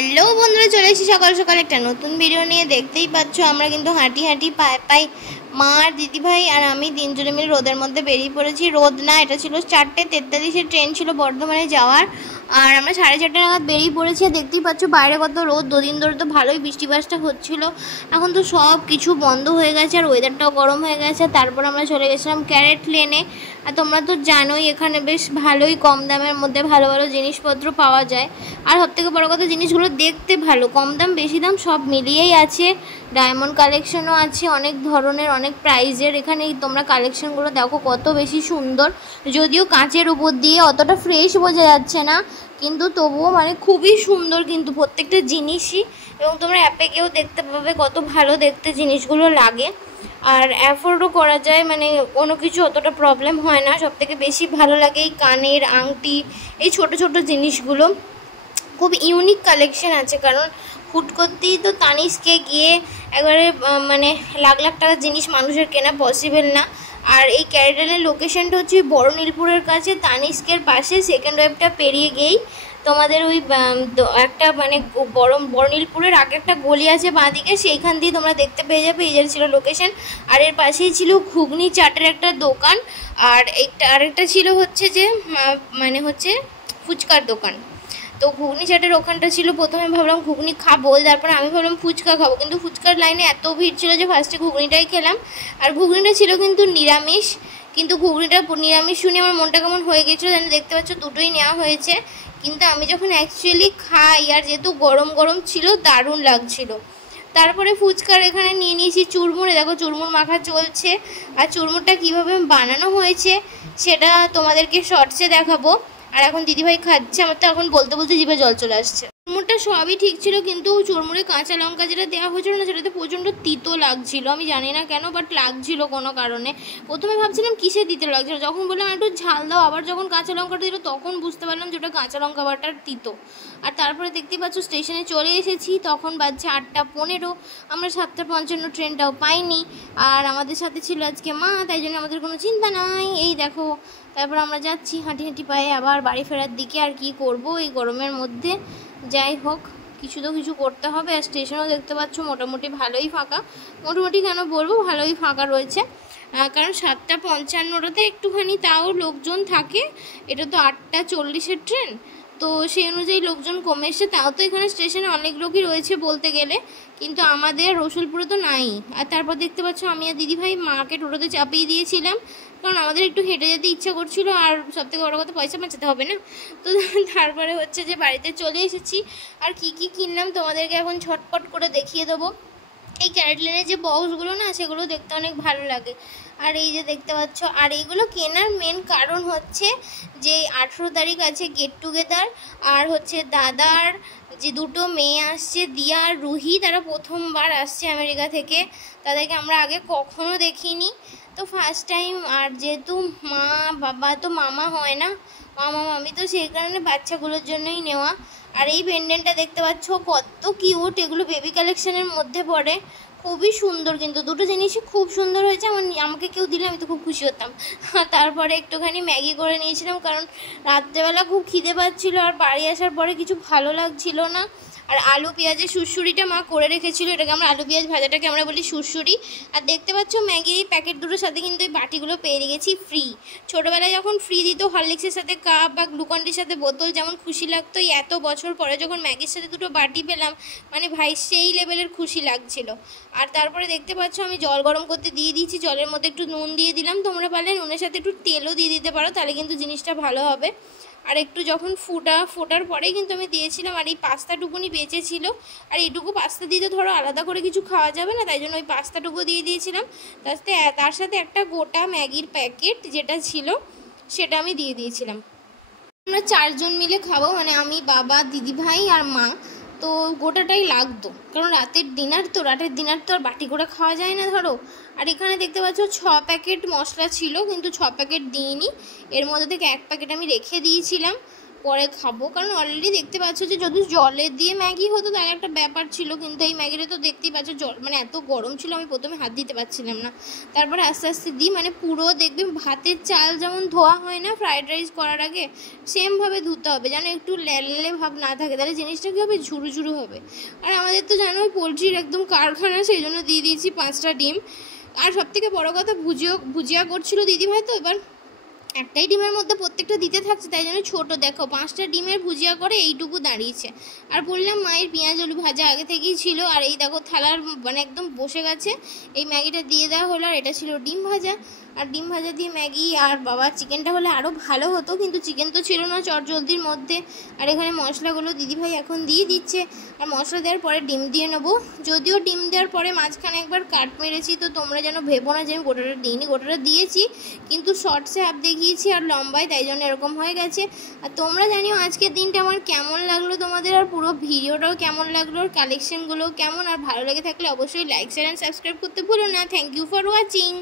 Hello বন্ধুরা, চলে এসেছি সকাল সকাল একটা নতুন ভিডিও নিয়ে। দেখতেই পাচ্ছ আমরা কিন্তু হাঁটি হাঁটি পায়ে পায়ে মা আর দিদিভাই আর আমি তিনজনে মিলে রোদের মধ্যে বেরিয়ে পড়েছি। রোদ না, এটা ছিল 4:43 ট্রেন ছিল বর্ধমানে যাওয়ার, আর আমরা 4:30 নাগাদ বেরিয়ে পড়েছি। দেখতেই পাচ্ছ বাইরে কত রোদ। দুদিন ধরে তো ভালোই বৃষ্টি বাসটা হচ্ছিল, এখন তো সব কিছু বন্ধ হয়ে গেছে আর ওয়েদারটাও গরম হয়ে গেছে। তারপর আমরা চলে গেছিলাম ক্যারেট লেনে। আর তোমরা তো জানোই এখানে বেশ ভালোই কম দামের মধ্যে ভালো ভালো জিনিসপত্র পাওয়া যায়। আর সবথেকে বড় কথা, জিনিসগুলো দেখতে ভালো, কম দাম বেশি দাম সব মিলিয়েই আছে। ডায়মন্ড কালেকশনও আছে অনেক ধরনের, অনেক প্রাইজের। এখানে তোমরা কালেকশনগুলো দেখো কত বেশি সুন্দর। যদিও কাঁচের উপর দিয়ে অতটা ফ্রেশ বোঝা যাচ্ছে না, কিন্তু তবুও মানে খুবই সুন্দর কিন্তু প্রত্যেকটা জিনিসই। এবং তোমরা অ্যাপে গিয়েও দেখতে পাবে কত ভালো দেখতে জিনিসগুলো লাগে, আর অ্যাফোর্ডও করা যায়, মানে কোনো কিছু অতটা প্রবলেম হয় না। সবথেকে বেশি ভালো লাগে এই কানের আংটি, এই ছোট ছোট জিনিসগুলো। খুব ইউনিক কালেকশন আছে, কারণ হুট করতেই তো তানিস্কে গিয়ে একবারে মানে লাখ লাখ টাকার জিনিস মানুষের কেনা পসিবল না। আর এই ক্যারেটেলের লোকেশনটা হচ্ছে বড় নীলপুরের কাছে, তানিস্কের পাশে সেকেন্ড ওয়েবটা পেরিয়ে গিয়েই তোমাদের ওই একটা মানে বড় নীলপুরের আগে একটা গলি আছে বাঁদিকে, সেইখান দিয়ে তোমরা দেখতে পেয়ে যাবে। এই যে ছিল লোকেশন। আর এর পাশেই ছিল ঘুগনি চাটের একটা দোকান, আর আরেকটা ছিল হচ্ছে যে মানে হচ্ছে ফুচকার দোকান। তো ঘুগনি চাটের ওখানটা ছিল, প্রথমে ভাবলাম ঘুগনি খাবো, তারপরে আমি ভাবলাম ফুচকা খাবো, কিন্তু ফুচকার লাইনে এত ভিড় ছিল যে ফার্স্টে ঘুগনিটাই খেলাম। আর ঘুগনিটা ছিল কিন্তু নিরামিষ, কিন্তু ঘুগনিটা নিরামিষ শুনে আমার মনটা কেমন হয়ে গেছিলো। দেখতে পাচ্ছ দুটোই নেওয়া হয়েছে, কিন্তু আমি যখন অ্যাকচুয়ালি খাই আর যেহেতু গরম গরম ছিল দারুণ লাগছিল। তারপরে ফুচকার এখানে নিয়ে নিয়েছি চুরমুড়ে। দেখো চুরমুর মাখা চলছে, আর চুরমুরটা কীভাবে বানানো হয়েছে সেটা তোমাদেরকে শর্টসে দেখাবো। আর এখন দিদিভাই খাচ্ছে, আমার তো এখন বলতে বলতে জিভে জল চলে আসছে। চুরমুরটা সবই ঠিক ছিল, কিন্তু চুরমুরে কাঁচা লঙ্কা যেটা দেওয়া হয়েছিল না, সেটাতে প্রচণ্ড তিতো লাগছিল। আমি জানি না কেন, বাট লাগছিল কোনো কারণে। প্রথমে ভাবছিলাম কিসে দিতে লাগছিল, যখন বললাম একটু ঝাল দাও, আবার যখন কাঁচা লঙ্কাটা দিল তখন বুঝতে পারলাম যে ওটা কাঁচা লঙ্কা বাটার তিতো। আর তারপরে দেখতে পাচ্ছ স্টেশনে চলে এসেছি, তখন বাজছে 8:15। আমরা 7:55 ট্রেনটাও পাইনি, আর আমাদের সাথে ছিল আজকে মা, তাই জন্য আমাদের কোনো চিন্তা নাই। এই দেখো, তারপর আমরা যাচ্ছি হাঁটি হাঁটি পায়ে আবার বাড়ি ফেরার দিকে। আর কি করব এই গরমের মধ্যে, যাই হোক কিছু তো কিছু করতে হবে। আর স্টেশনও দেখতে পাচ্ছ মোটামুটি ভালোই ফাঁকা, মোটামুটি কেন বলবো ভালোই ফাঁকা রয়েছে, কারণ 7:55টাতে একটুখানি তাও লোকজন থাকে। এটা তো 8:40 ট্রেন, তো সেই অনুযায়ী লোকজন কমে এসছে। তাও তো এখানে স্টেশনে অনেক লোকই রয়েছে বলতে গেলে, কিন্তু আমাদের রসুলপুরে তো নাই। আর তারপর দেখতে পাচ্ছ আমি আর দিদিভাই মাকে টোটোতে চাপিয়ে দিয়েছিলাম, কারণ আমাদের একটু হেঁটে যেতে ইচ্ছা করছিল, আর সবথেকে বড় কথা পয়সা বাঁচাতে হবে না। তো তারপরে হচ্ছে যে বাড়িতে চলে এসেছি। আর কি কি কিনলাম তোমাদেরকে এখন ঝটপট করে দেখিয়ে দেবো। এই ক্যারেট লেনের যে বক্সগুলো না, সেগুলো দেখতে অনেক ভালো লাগে। আর এই যে দেখতে পাচ্ছ, আর এইগুলো কেনার মেন কারণ হচ্ছে যে 18 তারিখ আছে গেট টুগেদার, আর হচ্ছে দাদার যে দুটো মেয়ে আসছে, দিয়া আর রুহি, তারা প্রথমবার আসছে আমেরিকা থেকে। তাদেরকে আমরা আগে কখনো দেখিনি, তো ফার্স্ট টাইম। আর যেহেতু মা বাবা তো মামা হয় না, মামা মামি, তো সেই কারণে বাচ্চাগুলোর জন্যই নেওয়া। আর এই পেন্ডেন্টটা দেখতে পাচ্ছ কত কিউট, এগুলো বেবি কালেকশনের মধ্যে পড়ে, খুবই সুন্দর। কিন্তু দুটো জিনিসই খুব সুন্দর হয়েছে, আমাকে কেউ দিলে আমি তো খুব খুশি হতাম। তারপরে একটুখানি ম্যাগি করে নিয়েছিলাম, কারণ রাত্রেবেলা খুব খিদে পাচ্ছিল, আর বাড়ি আসার পরে কিছু ভালো লাগছিল না। আর আলু পেঁয়াজের সুরসুরিটা মা করে রেখেছিল, এটাকে আমরা আলু পেঁয়াজ ভাজাটাকে আমরা বলি সুরসুরি। আর দেখতে পাচ্ছ ম্যাগির প্যাকেট দুটোর সাথে কিন্তু এই বাটিগুলো পেয়ে গেছি ফ্রি। ছোটোবেলায় যখন ফ্রি দিত হরলিক্সের সাথে কাপ বা গ্লুকন্ডির সাথে বোতল, যেমন খুশি লাগতো, এই এত বছর পরে যখন ম্যাগির সাথে দুটো বাটি পেলাম, মানে ভাই সেই লেভেলের খুশি লাগছিল। আর তারপরে দেখতে পাচ্ছ আমি জল গরম করতে দিয়ে দিয়েছি, জলের মধ্যে একটু নুন দিয়ে দিলাম। তোমরা পারলে নুনের সাথে একটু তেলও দিয়ে দিতে পারো, তাহলে কিন্তু জিনিসটা ভালো হবে। আর একটু যখন ফোটার পরেই কিন্তু আমি দিয়েছিলাম। আর এই পাস্তাটুকুনি বেঁচে ছিল, আর এইটুকু পাস্তা দিতে ধরো আলাদা করে কিছু খাওয়া যাবে না, তাই জন্য ওই পাস্তাটুকু দিয়ে দিয়েছিলাম। তার সাথে একটা গোটা ম্যাগির প্যাকেট যেটা ছিল সেটা আমি দিয়ে দিয়েছিলাম। আমরা 4 জন মিলে খাবো, মানে আমি, বাবা, দিদিভাই আর মা। তো গোটাটাই লাগতো, কারণ রাতের ডিনার তো আর বাটি করে খাওয়া যায় না ধরো। আর এখানে দেখতে পাচ্ছ 6 প্যাকেট মশলা ছিল, কিন্তু 6 প্যাকেট দিইনি, এর মধ্যে থেকে 1 প্যাকেট আমি রেখে দিয়েছিলাম। করে খাবো, কারণ অলরেডি দেখতে পাচ্ছ যে যদি জলে দিয়ে ম্যাগি হতো তার একটা ব্যাপার ছিল, কিন্তু এই ম্যাগিটা তো দেখতেই পাচ্ছ জল মানে এত গরম ছিল আমি প্রথমে হাত দিতে পারছিলাম না, তারপরে আস্তে আস্তে দিই মানে পুরো দেখবে ভাতের চাল যেমন ধোয়া হয় না ফ্রাইড রাইস করার আগে, সেমভাবে ধুতে হবে যেন একটু লেলে ভাব না থাকে, তাহলে জিনিসটা কী হবে ঝুরু ঝুরু হবে। আর আমাদের তো জানো পোলট্রির একদম কারখানা, সেই জন্য দিয়ে দিয়েছি 5টা ডিম। আর সবথেকে বড় কথা ভুজিয়া করছিল দিদিভাই, তো এবার একটাই ডিমের মধ্যে প্রত্যেকটা দিতে থাকছে, তাই জন্য ছোটো দেখো 5টা ডিমের ভুজিয়া করে এইটুকু দাঁড়িয়েছে। আর বললাম মায়ের পেঁয়াজ আলু ভাজা আগে থেকেই ছিল, আর এই দেখো থালার মানে একদম বসে গেছে, এই ম্যাগিটা দিয়ে দেওয়া হলো। আর এটা ছিল ডিম ভাজা, আর ডিম ভাজা দিয়ে ম্যাগি। আর বাবা চিকেনটা হলে আরও ভালো হতো, কিন্তু চিকেন তো ছিল না চটজলদির মধ্যে। আর এখানে মশলাগুলো দিদিভাই এখন দিয়ে দিচ্ছে, আর মশলা দেওয়ার পরে ডিম দিয়ে নেবো। যদিও ডিম দেওয়ার পরে মাঝখানে একবার কাট মেরেছি, তো তোমরা যেন ভেবো না যে আমি গোটাটা দিইনি, গোটাটা দিয়েছি কিন্তু শর্টসে হাফ দেখিয়েছি আর লম্বায়, তাই জন্য এরকম হয়ে গেছে। আর তোমরা জানিও আজকের দিনটা আমার কেমন লাগলো তোমাদের, আর পুরো ভিডিওটাও কেমন লাগলো, আর কালেকশনগুলোও কেমন। আর ভালো লেগে থাকলে অবশ্যই লাইক শেয়ার অ্যান্ড সাবস্ক্রাইব করতে ভুলো না। Thank you for watching.